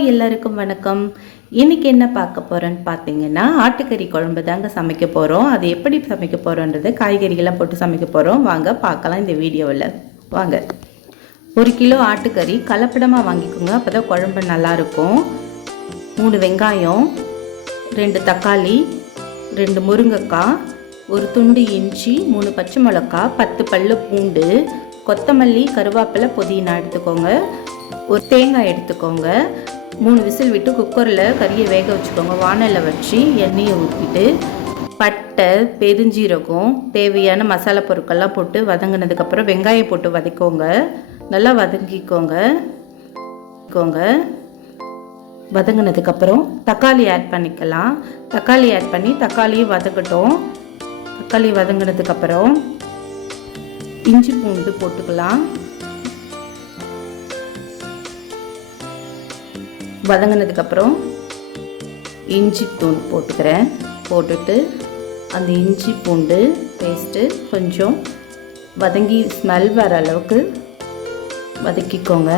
எல்லாருக்கும் வணக்கம். இன்றைக்கி என்ன பார்க்க போகிறோன்னு பார்த்தீங்கன்னா, ஆட்டுக்கறி குழம்பு தாங்க சமைக்க போகிறோம். அது எப்படி சமைக்க போகிறோன்றது காய்கறிகள்லாம் போட்டு சமைக்க போகிறோம். வாங்க பார்க்கலாம் இந்த வீடியோவில். வாங்க. 1 கிலோ ஆட்டுக்கறி கலப்படமாக வாங்கிக்கோங்க, அப்போ தான் குழம்பு நல்லாயிருக்கும். 3 வெங்காயம், 2 தக்காளி, 2 முருங்கைக்காய், 1 துண்டு இஞ்சி, 3 பச்சை மிளகா, 10 பல்லு பூண்டு, கொத்தமல்லி, கருவேப்பிலை, புதினா எடுத்துக்கோங்க. ஒரு தேங்காய் எடுத்துக்கோங்க. 3 விசில் விட்டு குக்கரில் கறியை வேக வச்சுக்கோங்க. வானலில் வச்சு எண்ணெயை ஊற்றிட்டு பட்டை, பெருஞ்சீரகம், தேவையான மசாலா பொருட்கள்லாம் போட்டு வதங்கினதுக்கப்புறம் வெங்காயம் போட்டு வதக்கோங்க. நல்லா வதங்கினதுக்கப்புறம் தக்காளி ஆட் பண்ணிக்கலாம். தக்காளி ஆட் பண்ணி தக்காளியும் வதக்கட்டும். தக்காளி வதங்கினதுக்கப்புறம் இஞ்சி பூண்டு போட்டுக்கலாம். வதங்கினதுக்கப்புறம் இஞ்சி தூள் போட்டுக்கிறேன். போட்டுட்டு அந்த இஞ்சி பூண்டு பேஸ்ட்டு கொஞ்சம் வதங்கி ஸ்மெல் வர அளவுக்கு வதக்கிக்கோங்க.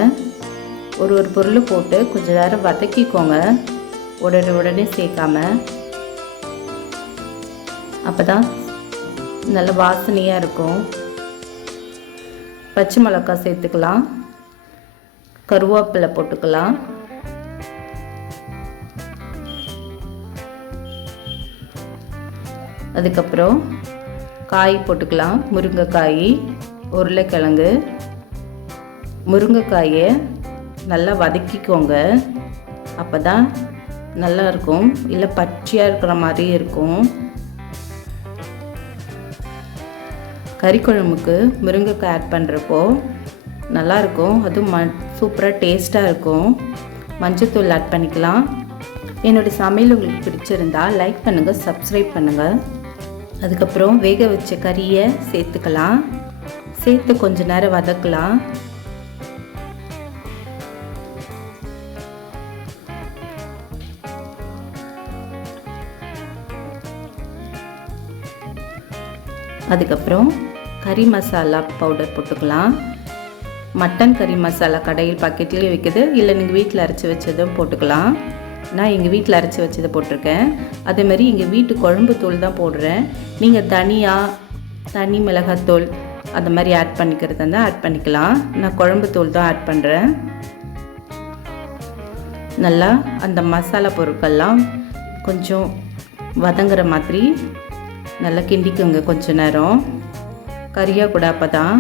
ஒரு பொருள் போட்டு கொஞ்சம் நேரம் வதக்கிக்கோங்க, உடனே சேர்க்காம. அப்போ தான் நல்ல வாசனையாக இருக்கும். பச்சை மிளகாய் சேர்த்துக்கலாம். கருவேப்பிலை போட்டுக்கலாம். அதுக்கப்புறம் காய் போட்டுக்கலாம். முருங்கைக்காய், உருளைக்கிழங்கு. முருங்கைக்காயை நல்லா வதக்கிக்கோங்க, அப்போ தான் நல்லா இருக்கும். இல்லை பச்சையாக இருக்கிற மாதிரி இருக்கும். கறி குழம்புக்கு முருங்கைக்காய் ஆட் பண்ணுறப்போ நல்லாயிருக்கும். அதுவும் சூப்பராக டேஸ்ட்டாக இருக்கும். மஞ்சத்தூள் ஆட் பண்ணிக்கலாம். என்னோடய சமையல் உங்களுக்கு பிடிச்சிருந்தா லைக் பண்ணுங்கள், சப்ஸ்கிரைப் பண்ணுங்கள். அதுக்கப்புறம் வேக வச்ச கறியை சேர்த்துக்கலாம். சேர்த்து கொஞ்ச நேரம் வதக்கலாம். அதுக்கப்புறம் கறி மசாலா பவுடர் போட்டுக்கலாம். மட்டன் கறி மசாலா கடையில் பாக்கெட்லேயும் விற்குது, இல்லை நீங்கள் வீட்டில் அரைச்சி வச்சதும் போட்டுக்கலாம். நான் எங்கள் வீட்டில் அரைச்சி வச்சதை போட்டிருக்கேன். அதேமாதிரி எங்கள் வீட்டு குழம்பு தூள் தான் போடுறேன். நீங்கள் தனி மிளகாத்தூள் அந்த மாதிரி ஆட் பண்ணிக்கிறதா இருந்தால் ஆட் பண்ணிக்கலாம். நான் குழம்பு தூள் தான் ஆட் பண்ணுறேன். நல்லா அந்த மசாலா பொருட்கள்லாம் கொஞ்சம் வதங்குற மாதிரி நல்லா கிண்டிக்குங்க கொஞ்ச நேரம். கறியாக கூட அப்போ தான்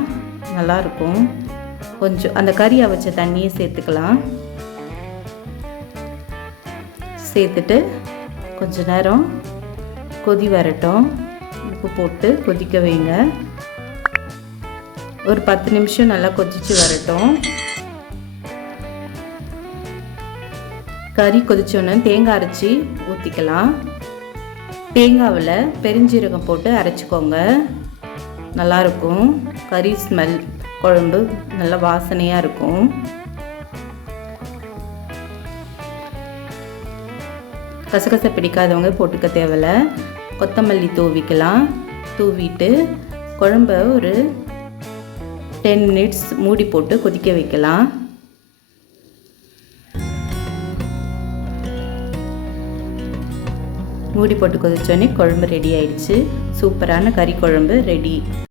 நல்லாயிருக்கும். கொஞ்சம் அந்த கறியை வச்ச தண்ணியை சேர்த்துக்கலாம். சேர்த்துட்டு கொஞ்ச நேரம் கொதி வரட்டும். உப்பு போட்டு கொதிக்க வைங்க. ஒரு 10 நிமிஷம் நல்லா கொதித்து வரட்டும். கறி கொதிச்சோன்னு தேங்காய் அரைச்சி ஊற்றிக்கலாம். தேங்காவில் பெருஞ்சீரகம் போட்டு அரைச்சிக்கோங்க, நல்லாயிருக்கும். கறி ஸ்மெல் குழம்பு நல்லா வாசனையாக இருக்கும். கசகசை பிடிக்காதவங்க போட்டுக்க தேவையில்ல. கொத்தமல்லி தூவிக்கலாம். தூவிட்டு குழம்ப ஒரு 10 மினிட்ஸ் மூடி போட்டு கொதிக்க வைக்கலாம். மூடி போட்டு கொதிச்சோடனே குழம்பு ரெடி ஆயிடுச்சு. சூப்பரான கறி குழம்பு ரெடி.